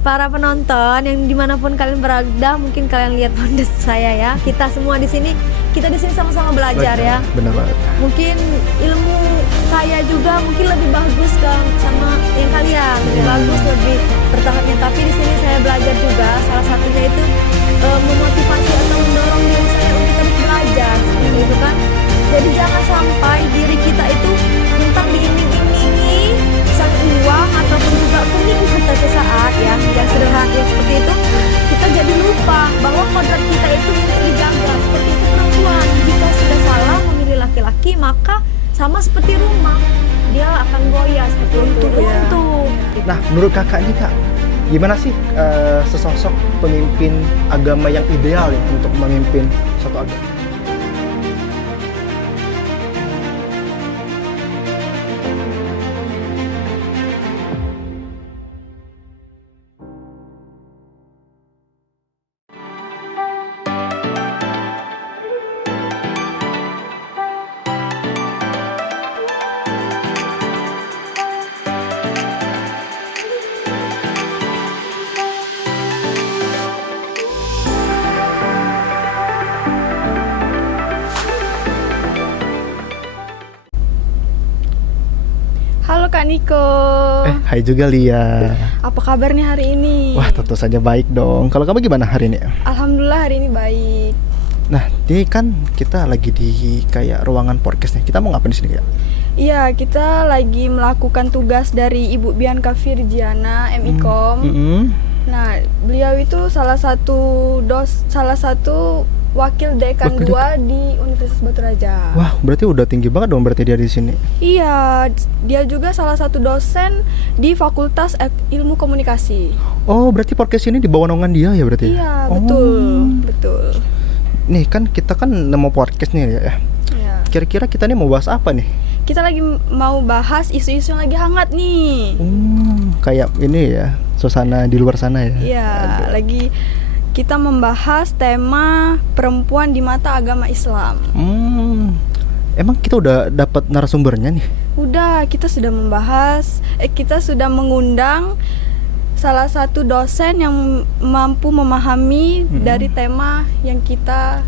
para penonton yang dimanapun kalian berada, mungkin kalian lihat bondes saya ya. Kita semua di sini sama-sama belajar ya. Benar banget. Mungkin ilmu saya juga mungkin lebih bagus sama yang kalian, lebih bagus, lebih bertahapnya. Tapi di sini saya belajar juga. Salah satunya itu memotivasi atau mendorong diri saya untuk terus belajar seperti itu kan. Jadi jangan sampai diri kita itu mentang diiming-imingi sang uang ataupun juga peningkatan sesaat ya, yang sederhana yang seperti itu, kita jadi lupa bahwa kodrat kita itu untuk dijaga. Seperti itu perempuan, jika sudah salah memilih laki-laki, maka sama seperti rumah, dia akan goyah seperti itu, runtuh. Nah, menurut kakak nih kak, gimana sih sesosok pemimpin agama yang ideal ya untuk memimpin suatu agama? Halo Kak Niko. Hai juga Lia. Apa kabarnya hari ini? Wah, tentu saja baik dong. Kalau kamu gimana hari ini? Alhamdulillah hari ini baik. Nah, ini kan kita lagi di kayak ruangan podcast nih. Kita mau ngapain di sini ya? Iya, kita lagi melakukan tugas dari Ibu Bianca Virgiana, MIKOM. Nah, beliau itu salah satu wakil dekan 2 di Universitas Batu Raja. Wah, berarti udah tinggi banget dong berarti dia di sini. Iya, dia juga salah satu dosen di Fakultas Ilmu Komunikasi. Oh, berarti podcast ini di bawah naungan dia ya berarti? Iya, betul. Nih kan kita kan mau podcast nih ya. Iya. Kira-kira kita nih mau bahas apa nih? Kita lagi mau bahas isu-isu yang lagi hangat nih. Kayak ini ya, suasana di luar sana ya. Iya, lagi kita membahas tema perempuan di mata agama Islam. Emang kita udah dapat narasumbernya nih? Udah, kita sudah membahas, kita sudah mengundang salah satu dosen yang mampu memahami dari tema yang kita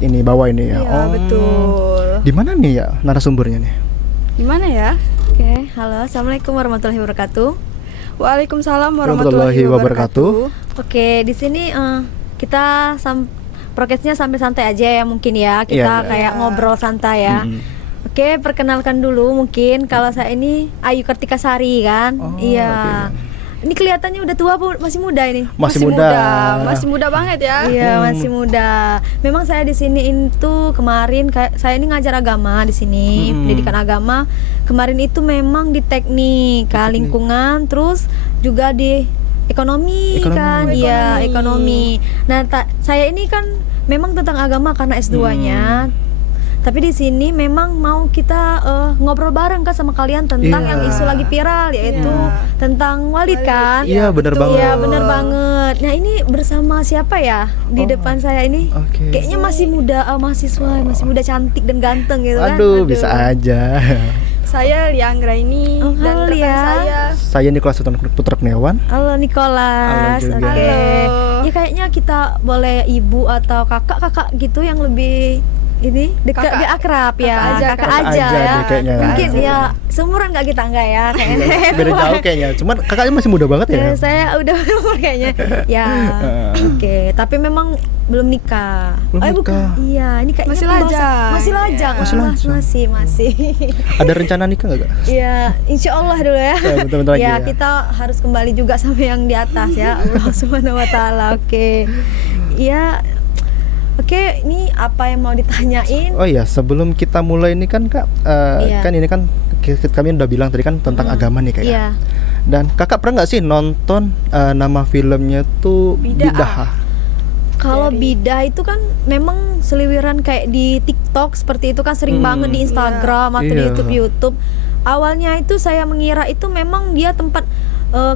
ini bawa ini ya. Iya, betul. Di mana nih ya narasumbernya nih? Di mana ya? Oke, halo, assalamualaikum warahmatullahi wabarakatuh. Waalaikumsalam warahmatullahi wabarakatuh. Oke, di sini kita prokesnya sambil santai aja ya mungkin ya. Kita kayak ngobrol santai ya. Oke, perkenalkan dulu mungkin kalau saya ini Ayu Kartika Sari kan. Iya. Okay. Ini kelihatannya udah tua bu, masih muda ini. Masih muda. Masih muda banget ya. Iya, masih muda. Memang saya di sini itu kemarin saya ini ngajar agama di sini, pendidikan agama. Kemarin itu memang di teknik lingkungan, terus juga di ekonomi. Kan. Iya, ekonomi. Nah, saya ini kan memang tentang agama karena S2-nya. Tapi di sini memang mau kita ngobrol bareng kan sama kalian tentang yang isu lagi viral, yaitu tentang Walid kan. Iya, benar banget. Iya, benar banget. Nah, ini bersama siapa ya di depan saya ini? Kayaknya masih muda, mahasiswa, masih muda, cantik dan ganteng gitu kan. Aduh, bisa aja. Saya Lia Anggraini dan rekan saya Nicholas Putra Kurniawan. Halo Nicholas. Halo juga. Halo. Ya kayaknya kita boleh ibu atau kakak gitu yang lebih ini dekat, dia akrab ya, kakak aja ya. Mungkin ya seumuran nggak kita enggak ya kayaknya. Beda jauh kayaknya. Cuman kakaknya masih muda banget ya. Saya udah umur kayaknya. Ya. Oke, tapi memang belum nikah. Bukan. Iya, ini kayaknya masih lajang. Masih. Ada rencana nikah nggak, Kak? Iya, insya Allah dulu ya. Bentar-bentar lagi ya, kita harus kembali juga sama yang di atas ya, Allah Subhanahu wa taala. Oke. Iya. Oke, ini apa yang mau ditanyain? Oh iya, sebelum kita mulai ini kan Kak, kan ini kan kami udah bilang tadi kan tentang agama nih Kak. Iya. Dan Kakak pernah nggak sih nonton nama filmnya tuh Bidah? Kalau bidah itu kan memang seliwiran kayak di TikTok seperti itu kan sering banget di Instagram atau di YouTube. Awalnya itu saya mengira itu memang dia tempat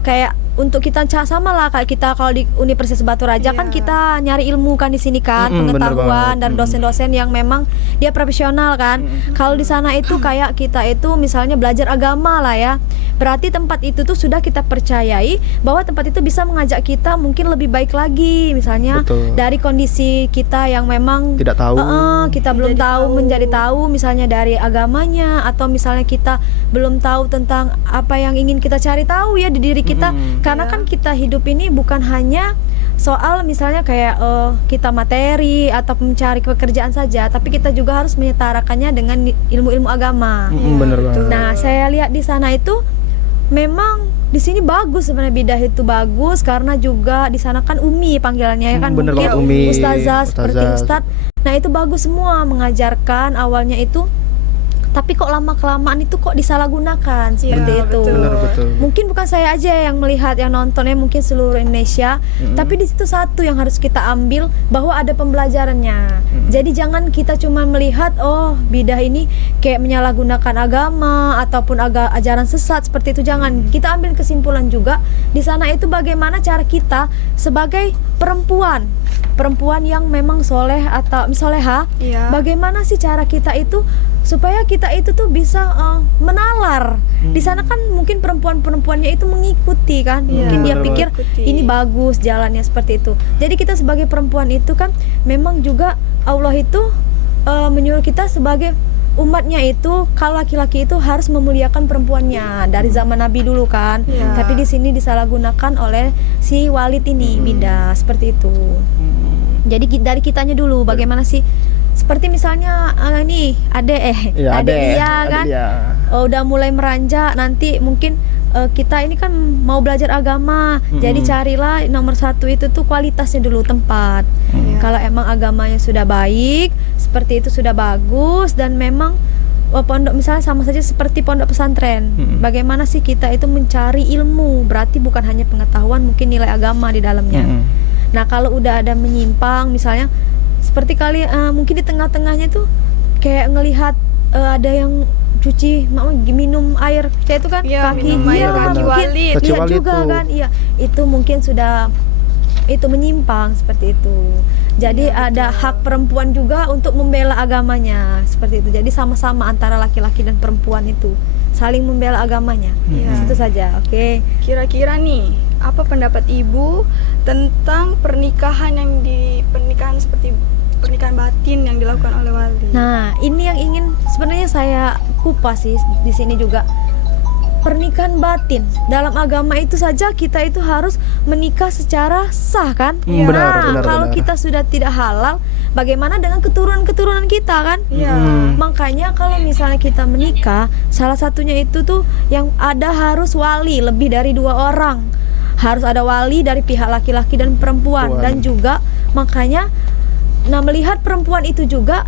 kayak untuk kita sama lah kayak kita kalau di Universitas Batu Raja kan kita nyari ilmu kan di sini kan, Bener pengetahuan banget. dan dosen-dosen yang memang dia profesional kan. Kalau di sana itu kayak kita itu misalnya belajar agama lah ya. Berarti tempat itu tuh sudah kita percayai bahwa tempat itu bisa mengajak kita mungkin lebih baik lagi, misalnya Betul. dari kondisi kita yang memang Tidak tahu. kita belum tahu menjadi tahu, misalnya dari agamanya, atau misalnya kita belum tahu tentang apa yang ingin kita cari tahu ya di diri kita. Karena kan kita hidup ini bukan hanya soal misalnya kayak kita materi atau mencari pekerjaan saja, tapi kita juga harus menyetarakannya dengan ilmu-ilmu agama. Bener banget. Nah, saya lihat di sana itu memang di sini bagus sebenarnya, bidah itu bagus karena juga di sana kan umi panggilannya ya kan, Bener mungkin banget, umi, ustazah seperti ustazah. ustadz. Nah, itu bagus semua mengajarkan awalnya itu. Tapi kok lama-kelamaan itu kok disalahgunakan seperti itu. Betul. Mungkin bukan saya aja yang melihat, yang nontonnya mungkin seluruh Indonesia. Tapi di situ satu yang harus kita ambil, bahwa ada pembelajarannya. Jadi jangan kita cuma melihat oh bidah ini kayak menyalahgunakan agama ataupun ajaran sesat seperti itu. Jangan. Kita ambil kesimpulan juga di sana itu bagaimana cara kita sebagai perempuan yang memang soleh atau soleha. Bagaimana sih cara kita itu supaya kita itu tuh bisa menalar. Di sana kan mungkin perempuan-perempuannya itu mengikuti kan, mungkin dia pikir ini bagus jalannya seperti itu. Jadi kita sebagai perempuan itu kan memang juga Allah itu menyuruh kita sebagai umatnya itu, kalau laki-laki itu harus memuliakan perempuannya dari zaman Nabi dulu kan. Tapi di sini disalahgunakan oleh si Walid ini, bidah seperti itu. Jadi dari kitanya dulu bagaimana sih, seperti misalnya nih adek dia kan udah mulai meranjak, nanti mungkin kita ini kan mau belajar agama. Jadi carilah nomor satu itu tuh kualitasnya dulu, tempat. Kalau emang agamanya sudah baik, seperti itu sudah bagus, dan memang pondok misalnya sama saja seperti pondok pesantren. Bagaimana sih kita itu mencari ilmu, berarti bukan hanya pengetahuan, mungkin nilai agama di dalamnya. Nah, kalau udah ada menyimpang misalnya seperti mungkin di tengah-tengahnya tuh kayak ngelihat ada yang cuci minum air kayak itu kan, kaki Walid. lihat juga itu. kan, iya itu mungkin sudah itu menyimpang seperti itu. Jadi ada hak perempuan juga untuk membela agamanya seperti itu. Jadi sama-sama antara laki-laki dan perempuan itu saling membela agamanya. Itu saja. Oke. Kira-kira nih, apa pendapat Ibu tentang pernikahan seperti pernikahan batin yang dilakukan oleh wali? Nah, ini yang ingin sebenarnya saya kupas sih di sini juga. Pernikahan batin dalam agama itu saja kita itu harus menikah secara sah kan? Benar, kalau benar. kita sudah tidak halal, bagaimana dengan keturunan-keturunan kita kan? Makanya kalau misalnya kita menikah, salah satunya itu tuh yang ada harus wali lebih dari 2 orang. Harus ada wali dari pihak laki-laki dan perempuan. Dan juga makanya melihat perempuan itu juga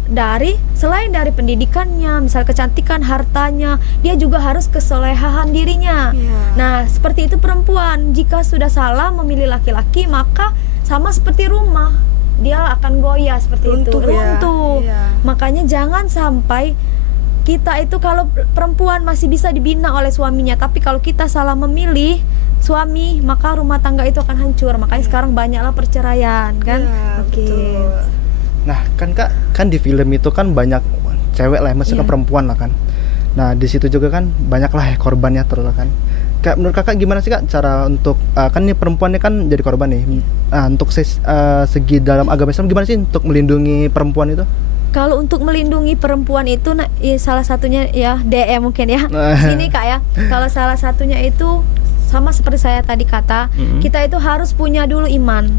selain dari pendidikannya, misal kecantikan, hartanya, dia juga harus kesolehan dirinya. Nah, seperti itu perempuan. Jika sudah salah memilih laki-laki, maka sama seperti rumah, dia akan goyah seperti Runtuh itu, ya. runtuh. Makanya jangan sampai kita itu, kalau perempuan masih bisa dibina oleh suaminya, tapi kalau kita salah memilih suami, maka rumah tangga itu akan hancur. Makanya sekarang banyaklah perceraian kan. Betul. Nah, kan di film itu kan banyak cewek lah, maksudnya perempuan lah kan. Nah, di situ juga kan banyak lah korbannya terus kan. Kayak menurut kakak gimana sih kak cara untuk kan ini perempuannya kan jadi korban nih. Nah, untuk segi dalam agama Islam gimana sih untuk melindungi perempuan itu? Kalau untuk melindungi perempuan itu salah satunya ya DM mungkin ya. Sini kak ya. Kalau salah satunya itu sama seperti saya tadi kata, kita itu harus punya dulu iman,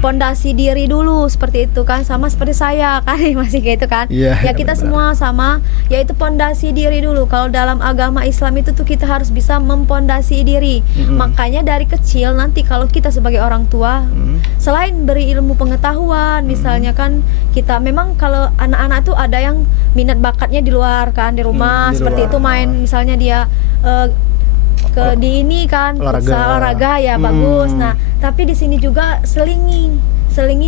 pondasi diri dulu seperti itu kan, sama seperti saya kan masih kayak itu kan. Ya kita semua sama, yaitu pondasi diri dulu. Kalau dalam agama Islam itu tuh kita harus bisa mempondasi diri. Makanya dari kecil nanti kalau kita sebagai orang tua, selain beri ilmu pengetahuan, misalnya kan kita memang kalau anak-anak tuh ada yang minat bakatnya di luar kan, di rumah seperti itu main, misalnya dia di ini kan olahraga ya bagus. Nah, tapi di sini juga selingi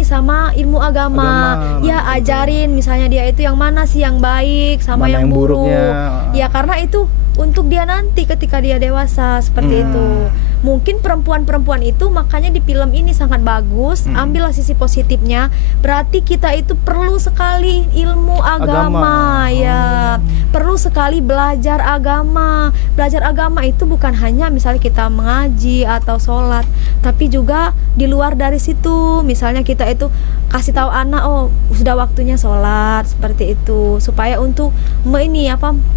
sama ilmu agama. Ya ajarin misalnya dia itu yang mana sih yang baik sama yang buruk. Ya karena itu untuk dia nanti ketika dia dewasa seperti itu. mungkin perempuan-perempuan itu makanya di film ini sangat bagus. Ambillah sisi positifnya. Berarti kita itu perlu sekali ilmu agama. Ya, perlu sekali belajar agama. Belajar agama itu bukan hanya misalnya kita mengaji atau sholat, tapi juga di luar dari situ. Misalnya kita itu kasih tahu anak, oh sudah waktunya sholat, seperti itu, supaya untuk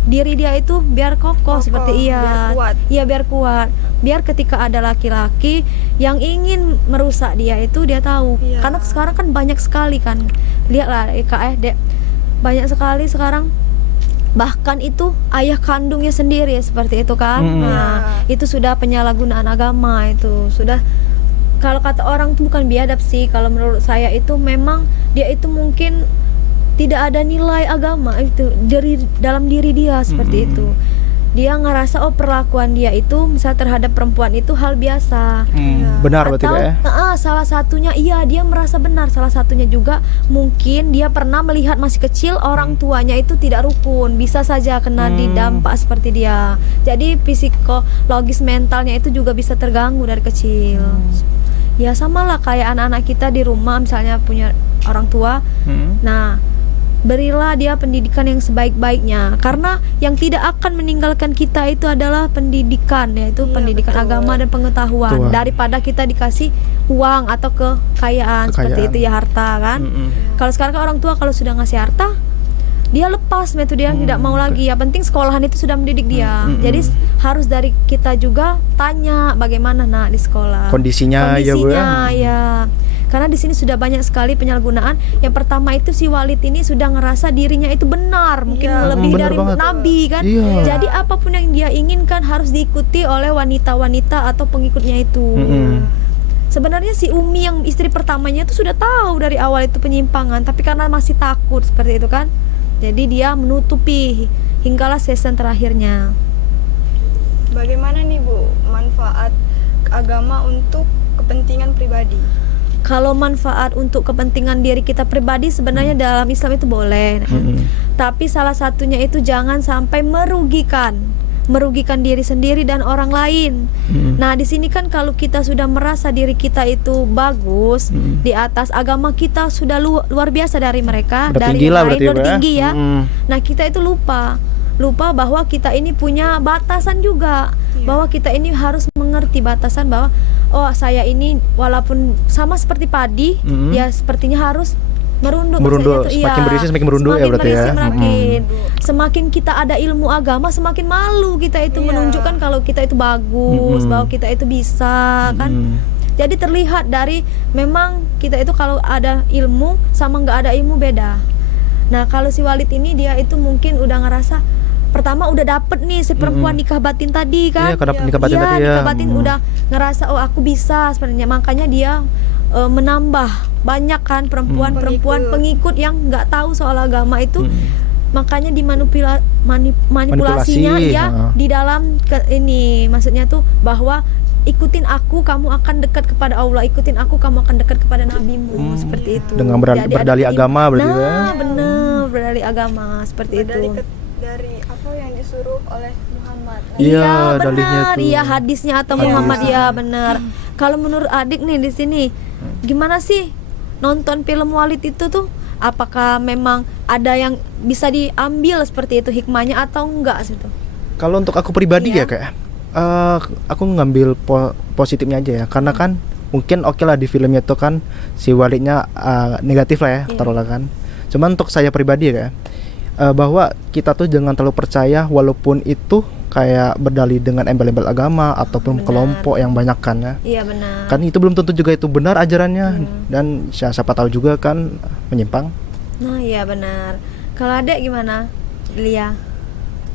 diri dia itu biar kokoh, seperti biar kuat. Iya, biar kuat. Biar ketika ada laki-laki yang ingin merusak dia itu dia tahu. Iya. Karena sekarang kan banyak sekali kan, lihatlah Dek, banyak sekali sekarang, bahkan itu ayah kandungnya sendiri seperti itu kan. Nah, itu sudah penyalahgunaan agama, itu sudah, kalau kata orang itu bukan biadab sih. Kalau menurut saya itu memang dia itu mungkin tidak ada nilai agama itu dalam diri dia, seperti itu. Dia ngerasa perlakuan dia itu misal terhadap perempuan itu hal biasa. Benar berarti Atau Kak ya? salah satunya dia merasa benar. Salah satunya juga mungkin dia pernah melihat masih kecil orang tuanya itu tidak rukun, bisa saja kena didampak seperti dia. Jadi psikologis mentalnya itu juga bisa terganggu dari kecil. Ya samalah kayak anak-anak kita di rumah misalnya punya orang tua. Nah, berilah dia pendidikan yang sebaik-baiknya, karena yang tidak akan meninggalkan kita itu adalah pendidikan, yaitu pendidikan agama dan pengetahuan. Daripada kita dikasih uang atau kekayaan. Seperti itu ya, harta kan. Kalau sekarang kan orang tua kalau sudah ngasih harta, dia lepas, itu dia tidak mau lagi. Ya penting sekolahan itu sudah mendidik dia. Jadi harus dari kita juga tanya bagaimana di sekolah Kondisinya ya Bu ya. Karena di sini sudah banyak sekali penyalahgunaan. Yang pertama itu si Walid ini sudah ngerasa dirinya itu benar, mungkin lebih benar dari banget. nabi kan. Jadi apapun yang dia inginkan harus diikuti oleh wanita-wanita atau pengikutnya itu. Sebenarnya si Umi yang istri pertamanya itu sudah tahu dari awal itu penyimpangan, tapi karena masih takut seperti itu kan. Jadi dia menutupi hinggalah season terakhirnya. Bagaimana nih Bu manfaat agama untuk kepentingan pribadi? Kalau manfaat untuk kepentingan diri kita pribadi sebenarnya dalam Islam itu boleh. Tapi salah satunya itu jangan sampai merugikan diri sendiri dan orang lain. Nah, di sini kan kalau kita sudah merasa diri kita itu bagus di atas agama kita sudah luar biasa dari mereka, Udah dari tinggi yang lah lain berarti, udah Bu, ya? tinggi ya. Nah, kita itu lupa bahwa kita ini punya batasan juga. Bahwa kita ini harus mengerti batasan bahwa saya ini walaupun sama seperti padi, ya sepertinya harus merunduk semakin berisi semakin merunduk ya berarti ya. Semakin kita ada ilmu agama semakin malu kita itu menunjukkan kalau kita itu bagus, bahwa kita itu bisa kan. Jadi terlihat dari memang kita itu kalau ada ilmu sama nggak ada ilmu beda. Nah, kalau si Walid ini dia itu mungkin udah ngerasa pertama udah dapet nih si perempuan nikah batin tadi kan. Nikah batin tadi ya. Nikah batin udah ngerasa aku bisa sebenarnya. Makanya dia menambah banyak kan perempuan-perempuan pengikut yang nggak tahu soal agama itu. Makanya manipulasinya di dalam maksudnya tuh bahwa ikutin aku kamu akan dekat kepada Allah, ikutin aku kamu akan dekat kepada nabimu, seperti itu. Dengan berdalih agama berarti ya. Bener, berdalih agama seperti itu. Dari apa yang disuruh oleh Muhammad. Iya dalihnya benar, tuh. iya hadisnya atau Muhammad ya benar. Kalau menurut adik nih di sini, gimana sih nonton film Walid itu tuh? Apakah memang ada yang bisa diambil seperti itu hikmahnya atau enggak gitu? Kalau untuk aku pribadi ya kayak aku ngambil positifnya aja ya, karena kan mungkin oke lah di filmnya tuh kan si Walidnya negatif lah ya, taruhlah kan. Cuman untuk saya pribadi ya kayak bahwa kita tuh jangan terlalu percaya walaupun itu kayak berdalih dengan embel-embel agama ataupun kelompok yang banyak kan ya. Iya benar. Kan itu belum tentu juga itu benar ajarannya dan siapa tahu juga kan menyimpang. Nah iya benar. Kalau adek gimana, Lia?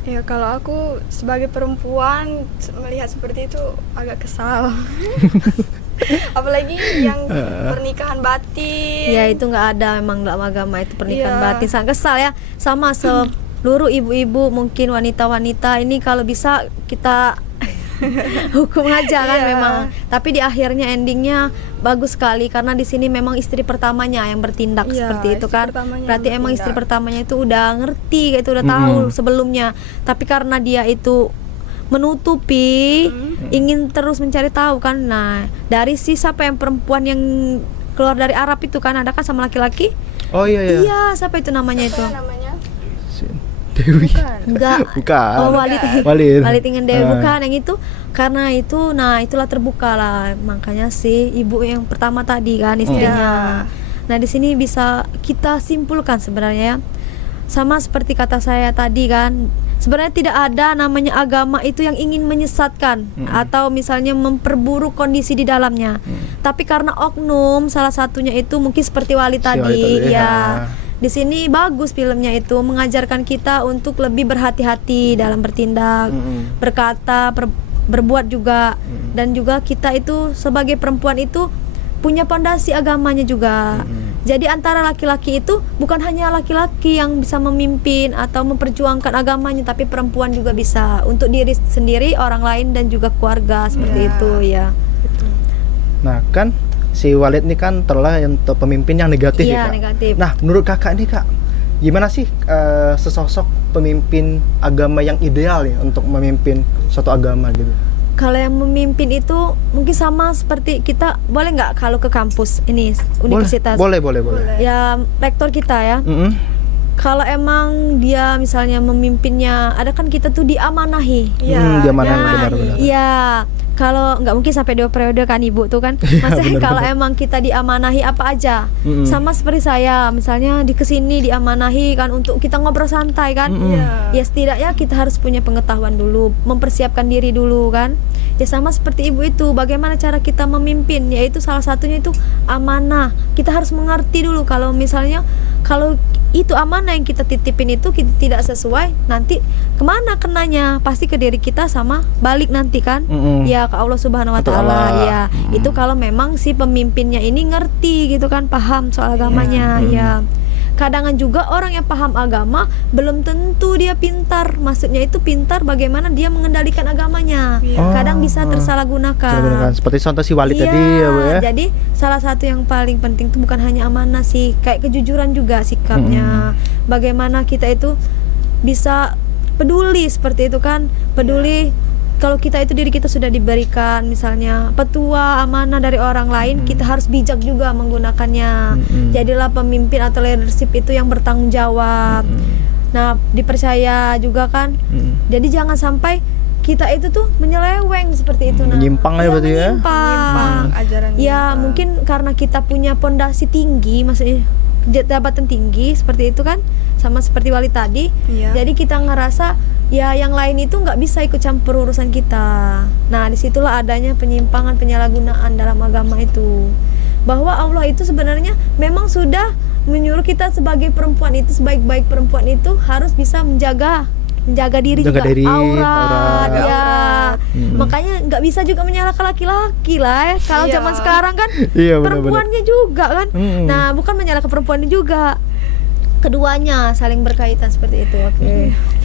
Ya kalau aku sebagai perempuan melihat seperti itu agak kesal. Apalagi yang pernikahan batin. Ya itu nggak ada memang dalam agama itu pernikahan batin. Sangat kesal ya. Sama seluruh ibu-ibu mungkin wanita-wanita ini kalau bisa kita hukum aja kan memang. Tapi di akhirnya endingnya bagus sekali karena di sini memang istri pertamanya yang bertindak seperti itu kan. Berarti emang istri pertamanya itu udah ngerti, itu udah tahu sebelumnya. Tapi karena dia itu menutupi, ingin terus mencari tahu kan. Nah, dari si siapa yang perempuan yang keluar dari Arab itu kan, ada kan sama laki-laki? Oh iya iya. Iya, siapa itu namanya itu? Dewi. Enggak. Bukan. Oh, Walid. Walid. Walid dengan Dewi, Ah. bukan yang itu. Karena itu, nah itulah terbuka lah. Makanya sih ibu yang pertama tadi kan istrinya. Nah, di sini bisa kita simpulkan sebenarnya ya. Sama seperti kata saya tadi kan, sebenarnya tidak ada namanya agama itu yang ingin menyesatkan atau misalnya memperburuk kondisi di dalamnya. Tapi karena oknum salah satunya itu mungkin seperti Walid Si tadi, Walid tadi, ya. ya. Di sini bagus filmnya itu mengajarkan kita untuk lebih berhati-hati dalam bertindak, berkata, berbuat juga, dan juga kita itu sebagai perempuan itu punya pondasi agamanya juga. Jadi antara laki-laki itu bukan hanya laki-laki yang bisa memimpin atau memperjuangkan agamanya, tapi perempuan juga bisa untuk diri sendiri, orang lain, dan juga keluarga seperti itu ya. Nah kan si Walid ini kan telah untuk pemimpin yang negatif Iya, ya Kak. negatif. Nah menurut kakak nih Kak, gimana sih sesosok pemimpin agama yang ideal ya untuk memimpin suatu agama gitu? Kalau yang memimpin itu mungkin sama seperti kita, boleh nggak kalau ke kampus ini universitas? Boleh. Ya rektor kita ya. Kalau emang dia misalnya memimpinnya, ada kan kita tuh diamanahi. Diamanahi, Nah, benar-benar. iya. Kalau nggak mungkin sampai 2 periode kan ibu tuh kan. Maksudnya benar-benar. kalau emang kita diamanahi apa aja, sama seperti saya, misalnya di kesini diamanahi kan untuk kita ngobrol santai kan. Ya setidaknya kita harus punya pengetahuan dulu, mempersiapkan diri dulu kan. Ya sama seperti ibu itu, bagaimana cara kita memimpin, yaitu salah satunya itu amanah. Kita harus mengerti dulu kalau misalnya kalau itu amanah yang kita titipin itu kita tidak sesuai, nanti kemana kenanya? Pasti ke diri kita sama balik nanti kan. Ya ke Allah Subhanahu Wa Taala. Ya itu kalau memang si pemimpinnya ini ngerti gitu kan, paham soal agamanya. Ya kadang juga orang yang paham agama belum tentu dia pintar. Maksudnya itu pintar bagaimana dia mengendalikan agamanya. Kadang bisa tersalahgunakan. Seperti contoh si Walid Iya, tadi ya Bu ya. jadi salah satu yang paling penting itu bukan hanya amanah sih, kayak kejujuran juga sikapnya. Bagaimana kita itu bisa peduli seperti itu kan, peduli kalau kita itu diri kita sudah diberikan misalnya petua amanah dari orang lain, kita harus bijak juga menggunakannya. Jadilah pemimpin atau leadership itu yang bertanggung jawab. Nah, dipercaya juga kan. Jadi jangan sampai kita itu tuh menyeleweng seperti itu. Menyimpang ya berarti ya? Menyimpang. ajaran Ya mungkin karena kita punya pondasi tinggi, maksudnya jabatan tinggi seperti itu kan, sama seperti Walid tadi. Jadi kita ngerasa ya yang lain itu nggak bisa ikut campur urusan kita. Nah disitulah adanya penyimpangan, penyalahgunaan dalam agama itu. Bahwa Allah itu sebenarnya memang sudah menyuruh kita sebagai perempuan itu, sebaik-baik perempuan itu harus bisa menjaga diri Menjaga juga, diri, aurat. aurat. Ya makanya nggak bisa juga menyalahkan laki-laki lah ya. Kalau zaman sekarang kan Iya, benar-benar. perempuannya juga kan. Nah bukan menyalahkan perempuannya juga, keduanya saling berkaitan seperti itu.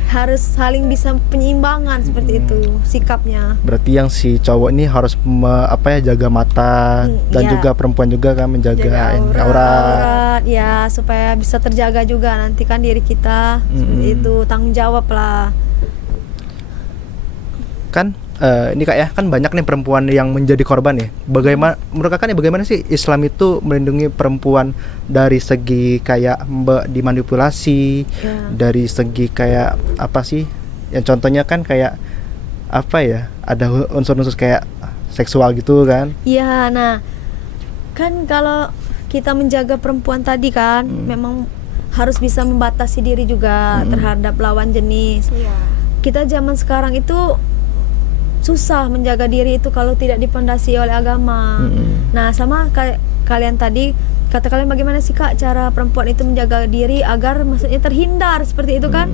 Harus saling bisa penyeimbangan seperti itu sikapnya. Berarti yang si cowok ini harus jaga mata dan iya. juga perempuan juga kan menjaga Jaga ini, aurat. Aurat ya, supaya bisa terjaga juga nanti kan diri kita. Seperti itu, tanggung jawab lah. Kan ini Kak ya, kan banyak nih perempuan yang menjadi korban ya. Bagaimana menurut Kakak nih, bagaimana sih Islam itu melindungi perempuan dari segi kayak dimanipulasi, dari segi kayak apa sih? Yang contohnya kan kayak apa ya? Ada unsur-unsur kayak seksual gitu kan. Iya, nah kan kalau kita menjaga perempuan tadi kan memang harus bisa membatasi diri juga terhadap lawan jenis. Kita zaman sekarang itu susah menjaga diri itu kalau tidak dipondasi oleh agama. Nah sama kayak kalian tadi, kata kalian bagaimana sih Kak cara perempuan itu menjaga diri agar maksudnya terhindar seperti itu kan.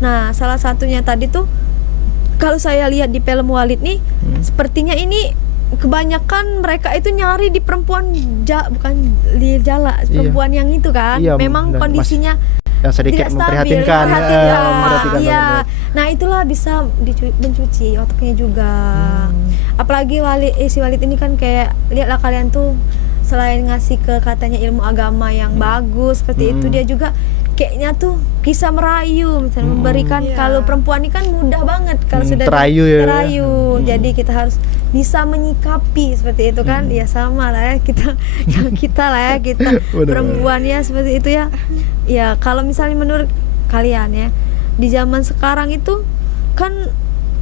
Nah salah satunya tadi tuh kalau saya lihat di film Walid nih, sepertinya ini kebanyakan mereka itu nyari di perempuan bukan di jala, perempuan yang itu kan. Iya, memang dan kondisinya yang sedikit tidak stabil, memprihatinkan. memperhatikan. Iya. banget. Nah itulah bisa mencuci otaknya juga. Apalagi si Walid ini kan kayak lihatlah kalian tuh, selain ngasih ke katanya ilmu agama yang bagus seperti itu, dia juga kakeknya tuh bisa merayu misalnya memberikan. Iya. Kalau perempuan ini kan mudah banget kalau sudah Terayu ya. terayu. Jadi kita harus bisa menyikapi seperti itu kan. Ya sama lah ya kita kita lah ya kita Bener. perempuan ya seperti itu ya. Ya kalau misalnya menurut kalian ya di zaman sekarang itu kan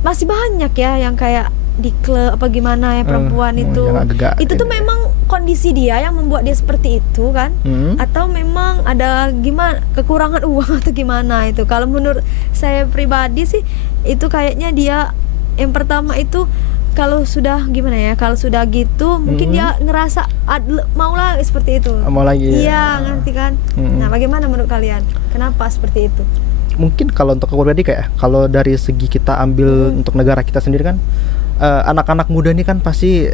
masih banyak ya yang kayak di klub apa gimana ya perempuan itu. yang agak Itu tuh ini. memang kondisi dia yang membuat dia seperti itu kan? Atau memang ada gimana kekurangan uang atau gimana itu? Kalau menurut saya pribadi sih itu kayaknya dia yang pertama itu kalau sudah gimana ya? Kalau sudah gitu mungkin dia ngerasa maulah seperti itu. Mau lagi Iya, ngerti kan? Nah, bagaimana menurut kalian? Kenapa seperti itu? Mungkin kalau untuk aku pribadi kayak kalau dari segi kita ambil untuk negara kita sendiri kan, anak-anak muda ini kan pasti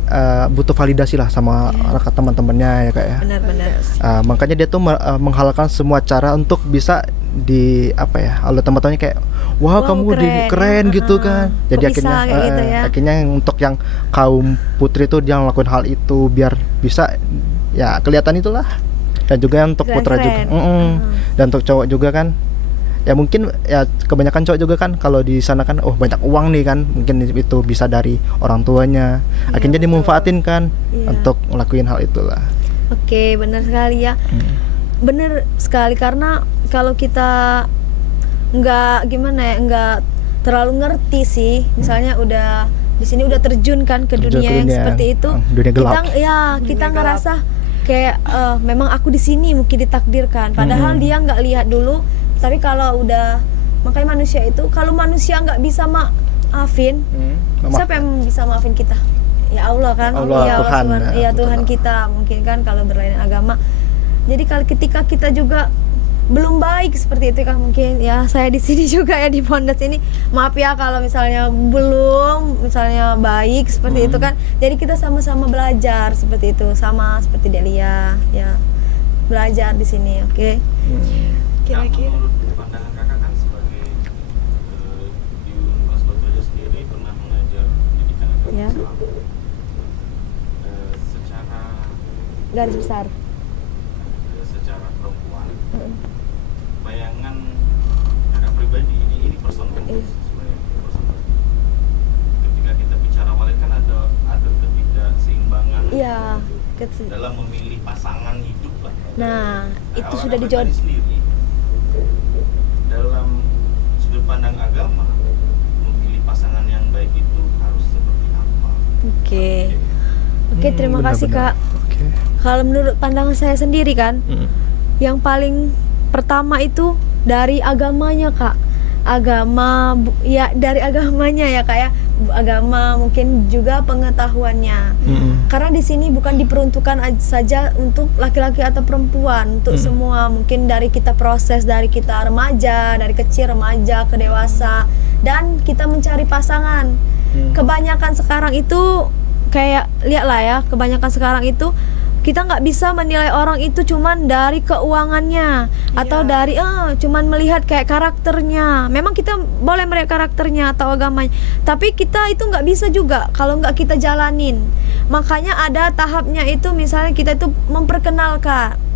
butuh validasi lah sama teman-temannya ya kak ya. Benar-benar. Makanya dia tuh menghalalkan semua cara untuk bisa di apa ya, oleh teman-temannya kayak wah Wow, kamu keren, keren ya. gitu kan. Jadi Kok bisa akhirnya kayak gitu ya? akhirnya untuk yang kaum putri tuh dia ngelakuin hal itu biar bisa ya kelihatan itulah. Dan juga untuk putra juga. Keren-keren. Dan untuk cowok juga kan. Ya mungkin ya kebanyakan cowok juga kan kalau di sana kan banyak uang nih kan, mungkin itu bisa dari orang tuanya, akhirnya betul. dimanfaatin kan Iya. untuk ngelakuin hal itulah. Oke, benar sekali ya. Benar sekali karena kalau kita nggak gimana ya, nggak terlalu ngerti sih, misalnya udah di sini udah terjun kan ke Terjun ke dunia yang dunia, seperti itu, dunia gelap. kita gelap. ngerasa kayak memang aku di sini mungkin ditakdirkan, padahal dia nggak lihat dulu. Tapi kalau udah, makanya manusia itu kalau manusia nggak bisa maafin, siapa yang bisa maafin kita? Ya Allah kan, Allah, ya Tuhan. ya Betul. Tuhan kita mungkin kan kalau berlainan agama. Jadi kalau ketika kita juga belum baik seperti itu kan, mungkin ya saya di sini juga ya di Pondas ini, maaf ya kalau misalnya belum misalnya baik seperti itu kan. Jadi kita sama-sama belajar seperti itu, sama seperti Delia ya belajar di sini, oke? Kira-kira Menurut pandangan kakak kan sebagai di Universitas Batu Aja sendiri pernah mengajar pendidikan agama Ya. Islam, secara Garis besar. secara perempuan, bayangan kakak pribadi ini personal sebenarnya personal. Ketika kita bicara wanita kan ada ketidakseimbangan Iya, dalam memilih pasangan hidup lah. nah itu Kalau sudah kakak dijawab. pribadi sendiri, dalam sudut pandang agama, memilih pasangan yang baik itu harus seperti apa? Oke, terima kasih Kak. Oke. Kalau menurut pandangan saya sendiri kan, yang paling pertama itu dari agamanya Kak. Ya dari agamanya ya Kak ya. Agama mungkin juga pengetahuannya. Karena di sini bukan diperuntukkan saja untuk laki-laki atau perempuan, untuk semua. Mungkin dari kita proses dari kita remaja, dari kecil remaja ke dewasa, dan kita mencari pasangan. Kebanyakan sekarang itu kayak lihatlah ya, kebanyakan sekarang itu kita nggak bisa menilai orang itu cuman dari keuangannya atau dari cuman melihat kayak karakternya. Memang kita boleh melihat karakternya atau agamanya, tapi kita itu nggak bisa juga kalau nggak kita jalanin. Makanya ada tahapnya itu, misalnya kita itu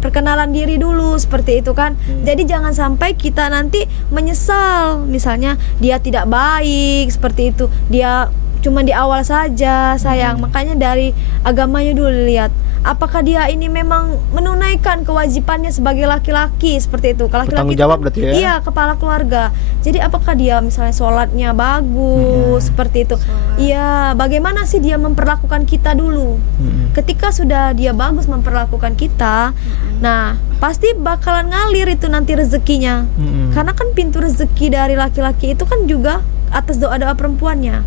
perkenalan diri dulu seperti itu kan. Jadi jangan sampai kita nanti menyesal, misalnya dia tidak baik seperti itu, dia cuma di awal saja sayang. Makanya dari agamanya dulu lihat apakah dia ini memang menunaikan kewajibannya sebagai laki-laki seperti itu. Kalau laki-laki Bertanggung itu jawab kan, berarti ya? iya, kepala keluarga. Jadi apakah dia misalnya sholatnya bagus seperti itu? Iya, bagaimana sih dia memperlakukan kita dulu? Ketika sudah dia bagus memperlakukan kita, nah pasti bakalan ngalir itu nanti rezekinya. Karena kan pintu rezeki dari laki-laki itu kan juga atas doa-doa perempuannya.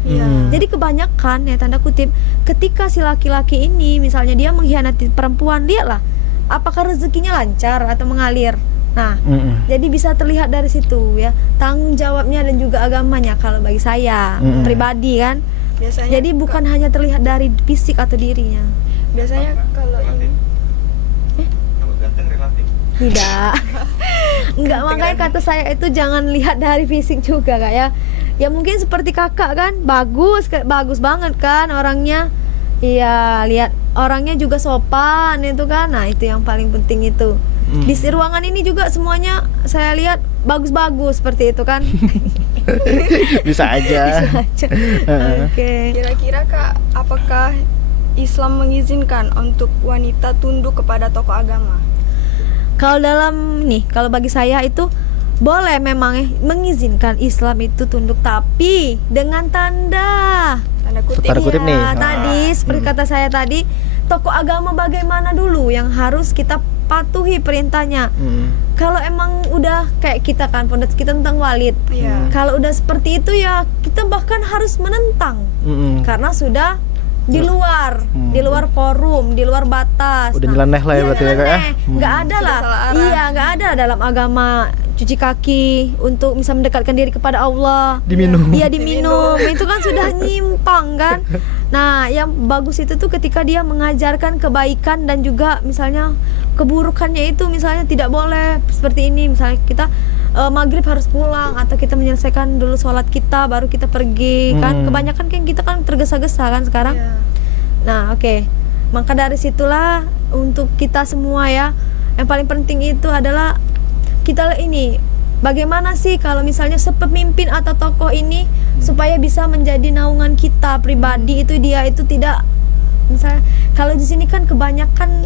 Jadi kebanyakan ya tanda kutip, ketika si laki-laki ini misalnya dia mengkhianati perempuan, lihatlah apakah rezekinya lancar atau mengalir. Nah, jadi bisa terlihat dari situ ya, tanggung jawabnya dan juga agamanya kalau bagi saya pribadi kan. biasanya Jadi bukan hanya terlihat dari fisik atau dirinya. biasanya kalau Relatif. Kalau ganteng relatif. Tidak. Enggak, makanya kata saya itu jangan lihat dari fisik juga Kak ya. Ya mungkin seperti kakak kan, bagus banget kan orangnya. Iya, lihat orangnya juga sopan itu kan. Nah, itu yang paling penting itu. Di ruangan ini juga semuanya saya lihat bagus-bagus seperti itu kan. Bisa aja. Oke. Kira-kira Kak, apakah Islam mengizinkan untuk wanita tunduk kepada tokoh agama? Kalau kalau bagi saya itu boleh memang mengizinkan Islam itu tunduk, tapi dengan tanda Tanda kutip. Tanda kutip nih. Tadi seperti kata saya tadi, tokoh agama bagaimana dulu yang harus kita patuhi perintahnya. Kalau emang udah kayak kita kan pondasi kita tentang Walid, Iya. kalau udah seperti itu ya kita bahkan harus menentang karena sudah di luar forum, di luar batas. Udah nyeleneh lah ya iya, berarti ya, Kak, ya? nyeleneh. Nggak ada Sudah lah. salah arah. Iya, nggak ada dalam agama cuci kaki untuk bisa mendekatkan diri kepada Allah. Diminum. Iya, diminum. Itu kan sudah nyimpang kan. Nah, yang bagus itu tuh ketika dia mengajarkan kebaikan dan juga misalnya keburukannya itu, misalnya tidak boleh seperti ini, misalnya kita maghrib harus pulang atau kita menyelesaikan dulu sholat kita baru kita pergi kan. Kebanyakan kan kita kan tergesa-gesa kan sekarang. Iya. Nah, oke. Maka dari situlah untuk kita semua ya, yang paling penting itu adalah kita ini bagaimana sih kalau misalnya sepemimpin atau tokoh ini supaya bisa menjadi naungan kita pribadi itu dia itu tidak, misalnya kalau di sini kan kebanyakan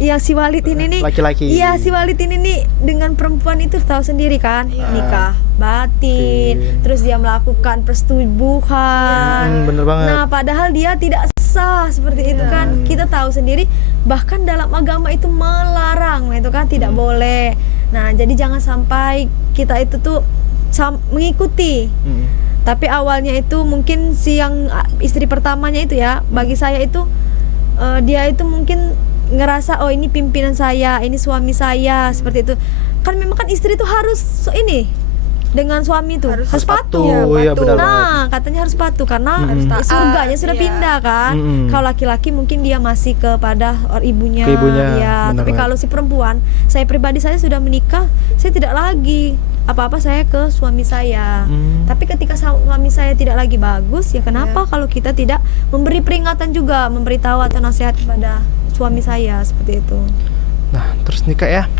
ya si Walid ini nih Laki-laki. Iya, si Walid ini nih dengan perempuan itu tahu sendiri kan, nikah batin, terus dia melakukan persetubuhan. Bener banget. Nah, padahal dia tidak sah seperti itu kan. Kita tahu sendiri bahkan dalam agama itu melarang, itu kan tidak boleh. Nah, jadi jangan sampai kita itu tuh mengikuti. Tapi awalnya itu mungkin si yang istri pertamanya itu ya, bagi saya itu dia itu mungkin ngerasa oh ini pimpinan saya, ini suami saya, seperti itu. Kan memang kan istri itu harus ini dengan suami itu harus patuh. Iya, benar Nah, katanya harus patuh karena taat, surganya sudah iya. pindah kan. Kalau laki-laki mungkin dia masih kepada ibunya. Ke ibunya, Ya, benar tapi banget. kalau si perempuan, saya pribadi saya sudah menikah, saya tidak lagi apa-apa saya ke suami saya. Tapi ketika suami saya tidak lagi bagus, ya kenapa kalau kita tidak memberi peringatan juga, memberitahu atau nasihat kepada suami saya seperti itu. Nah, terus nih Kak ya,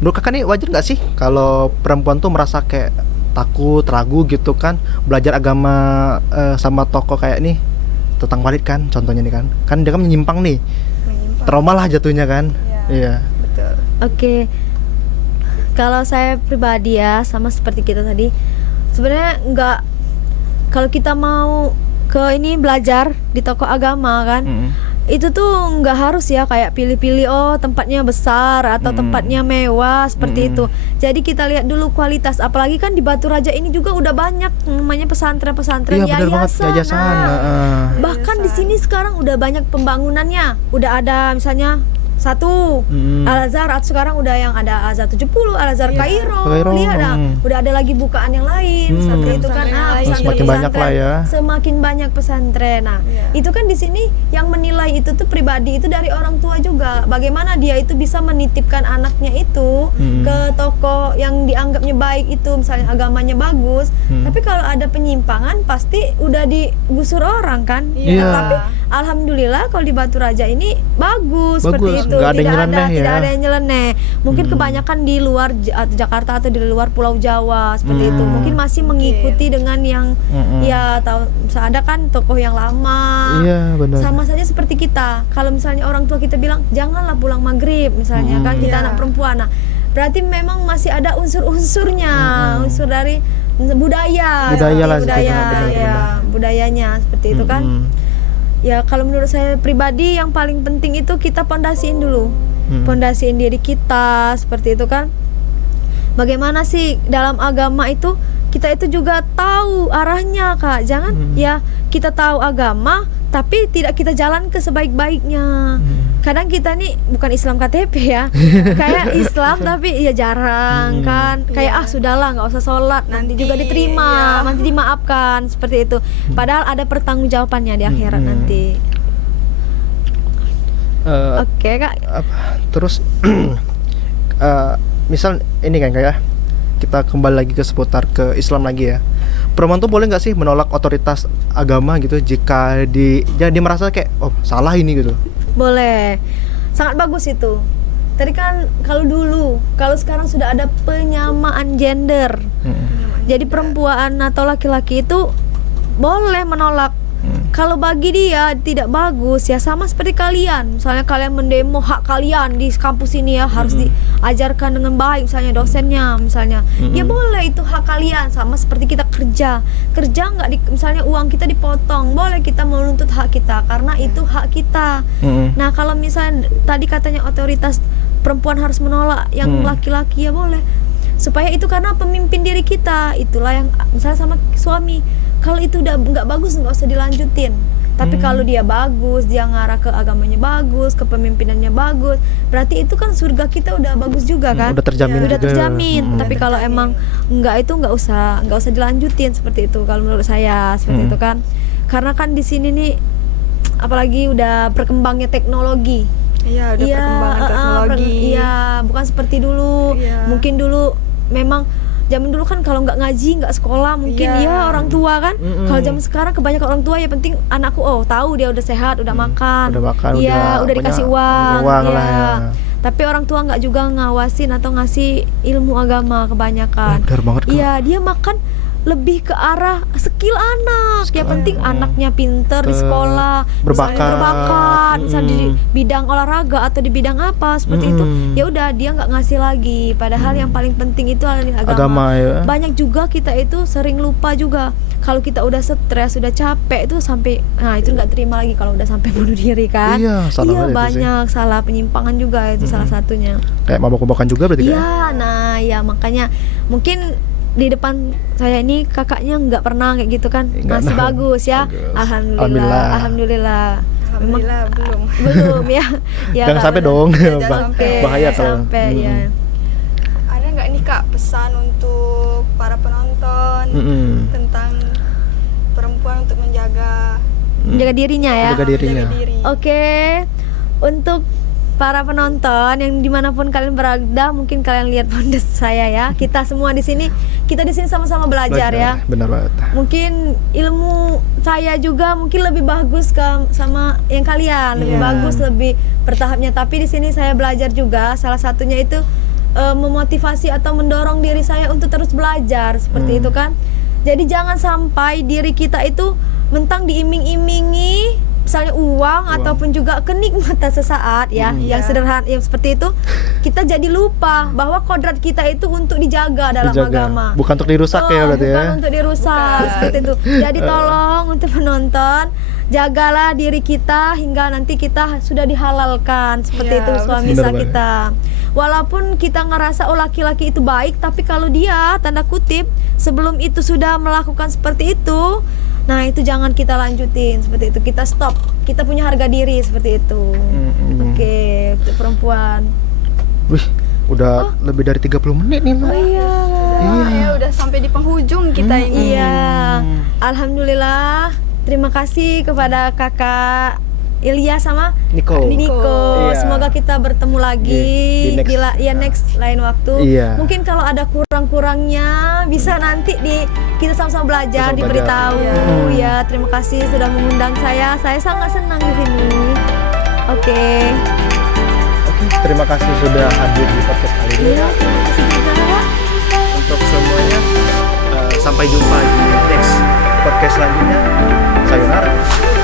menurut Kakak nih wajar nggak sih kalau perempuan tuh merasa kayak takut, ragu gitu kan belajar agama sama tokoh kayak nih tentang Walid kan, contohnya nih kan dia kan menyimpang nih, trauma lah jatuhnya kan. Iya. Betul. Oke. Kalau saya pribadi ya sama seperti kita tadi, sebenarnya nggak, kalau kita mau ke ini belajar di tokoh agama kan, itu tuh nggak harus ya kayak pilih-pilih oh tempatnya besar atau tempatnya mewah seperti itu. Jadi kita lihat dulu kualitas, apalagi kan di Batu Raja ini juga udah banyak namanya pesantren-pesantren, Iya, benar banget, yayasan. Bahkan di sini sekarang udah banyak pembangunannya, udah ada misalnya satu Al-Azhar, atau sekarang udah yang ada Al-Azhar 70, Al-Azhar Kairo, lihat udah ada lagi bukaan yang lain seperti itu kan. Semakin banyak lah ya. Semakin banyak pesantren. Nah, itu kan di sini yang menilai itu tuh pribadi itu dari orang tua juga. Bagaimana dia itu bisa menitipkan anaknya itu ke toko yang dianggapnya baik itu, misalnya agamanya bagus. Tapi kalau ada penyimpangan pasti udah digusur orang kan. Iya. Tapi alhamdulillah kalau di Batu Raja ini bagus seperti itu. Nggak ada yang nyeleneh ya. Tidak ada yang nyeleneh. Mungkin kebanyakan di luar Jakarta atau di luar Pulau Jawa seperti itu. Mungkin masih mengikuti dengan yang ya tahu ada kan tokoh yang lama. Iya, benar. Sama saja seperti kita. Kalau misalnya orang tua kita bilang janganlah pulang maghrib misalnya kan kita anak perempuan. Nah, berarti memang masih ada unsur-unsurnya, unsur dari budaya lah, budayanya seperti itu kan. Ya kalau menurut saya pribadi yang paling penting itu kita pondasiin dulu, pondasiin diri kita seperti itu kan. Bagaimana sih dalam agama itu kita itu juga tahu arahnya Kak. Jangan ya kita tahu agama tapi tidak kita jalan ke sebaik-baiknya. Kadang kita nih bukan Islam KTP ya, kayak Islam tapi ya jarang kan, kayak sudahlah nggak usah sholat nanti juga diterima, nanti dimaafkan seperti itu. Padahal ada pertanggungjawabannya di akhirat nanti. Oke Kak. Terus misal ini kan kayak kita kembali lagi ke seputar ke Islam lagi ya. Perempuan tuh boleh nggak sih menolak otoritas agama gitu jika dia merasa kayak oh salah ini gitu? Boleh. Sangat bagus itu. Tadi kan kalau sekarang sudah ada penyamaan gender. Jadi perempuan atau laki-laki itu boleh menolak. Kalau bagi dia tidak bagus ya sama seperti kalian. Misalnya kalian mendemo hak kalian di kampus ini ya harus diajarkan dengan baik misalnya dosennya misalnya. Ya boleh itu hak kalian sama seperti kita kerja. Kerja nggak misalnya uang kita dipotong, boleh kita menuntut hak kita karena itu hak kita. Nah, kalau misalnya tadi katanya otoritas perempuan harus menolak yang laki-laki ya boleh. Supaya itu karena pemimpin diri kita. Itulah yang misalnya sama suami, kalau itu udah nggak bagus nggak usah dilanjutin. Tapi kalau dia bagus, dia ngarah ke agamanya bagus, ke pemimpinannya bagus, berarti itu kan surga kita udah bagus juga kan? Udah terjamin udah juga. terjamin. Tapi kalau emang nggak itu nggak usah dilanjutin seperti itu kalau menurut saya seperti itu kan. Karena kan di sini nih apalagi udah berkembangnya teknologi. Iya, udah perkembangan teknologi. Iya, bukan seperti dulu. Iya. Mungkin dulu memang zaman dulu kan kalau nggak ngaji, nggak sekolah, mungkin ya orang tua kan. Kalau zaman sekarang kebanyakan orang tua ya penting anakku tahu dia udah sehat, udah makan. Iya, udah dikasih uang. Lah Iya. ya. Tapi orang tua nggak juga ngawasin atau ngasih ilmu agama kebanyakan. Benar banget, Kak. Iya, dia makan lebih ke arah skill anak. Yang penting anaknya pinter di sekolah, berbakat, misalnya di bidang olahraga atau di bidang apa seperti itu. Ya udah dia nggak ngasih lagi. Padahal yang paling penting itu adalah agama. Ya. Banyak juga kita itu sering lupa juga. Kalau kita udah stres, udah capek itu sampai itu nggak terima lagi kalau udah sampai bunuh diri kan. Iya, salah banget itu banyak salah penyimpangan juga itu salah satunya. Kayak mabok-mabokan juga berarti kayak. Iya, nah ya makanya mungkin di depan saya ini kakaknya nggak pernah kayak gitu kan. Masih bagus ya. Alhamdulillah. Memang belum ya. Jangan sampai dong. Bahaya kalau. Sampai ya. Ada nggak nih Kak pesan untuk para penonton tentang perempuan untuk menjaga dirinya ya. Menjaga dirinya. Oke. Untuk para penonton yang dimanapun kalian berada, mungkin kalian lihat bondes saya ya. Kita semua di sini sama-sama belajar ya. Benar banget. Mungkin ilmu saya juga mungkin lebih bagus sama yang kalian, lebih bagus, lebih bertahapnya. Tapi di sini saya belajar juga. Salah satunya itu memotivasi atau mendorong diri saya untuk terus belajar seperti itu kan. Jadi jangan sampai diri kita itu mentang diiming-imingi misalnya uang ataupun juga kenikmatan sesaat ya, yang sederhana yang seperti itu, kita jadi lupa bahwa kodrat kita itu untuk dijaga dalam agama. Bukan untuk dirusak ya berarti ya. Bukan untuk dirusak seperti itu. Jadi tolong untuk penonton, jagalah diri kita hingga nanti kita sudah dihalalkan seperti itu suami kita. Walaupun kita ngerasa laki-laki itu baik, tapi kalau dia tanda kutip sebelum itu sudah melakukan seperti itu, nah itu jangan kita lanjutin seperti itu, kita stop, kita punya harga diri seperti itu. Oke, untuk perempuan. Wih, udah lebih dari 30 menit nih Mbak. Ya udah sampai di penghujung kita ini. Iya, alhamdulillah. Terima kasih kepada kakak Ilya sama Niko. Iya. Semoga kita bertemu lagi Di next. lain waktu. Iya. Mungkin kalau ada kurang-kurangnya bisa nanti kita sama-sama belajar, diberitahu. Ya, terima kasih sudah mengundang saya. Saya sangat senang di sini. Oke, terima kasih sudah hadir di podcast kali ini. Iya, terima kasih juga. Untuk semuanya, sampai jumpa di next podcast selanjutnya. Sayonara.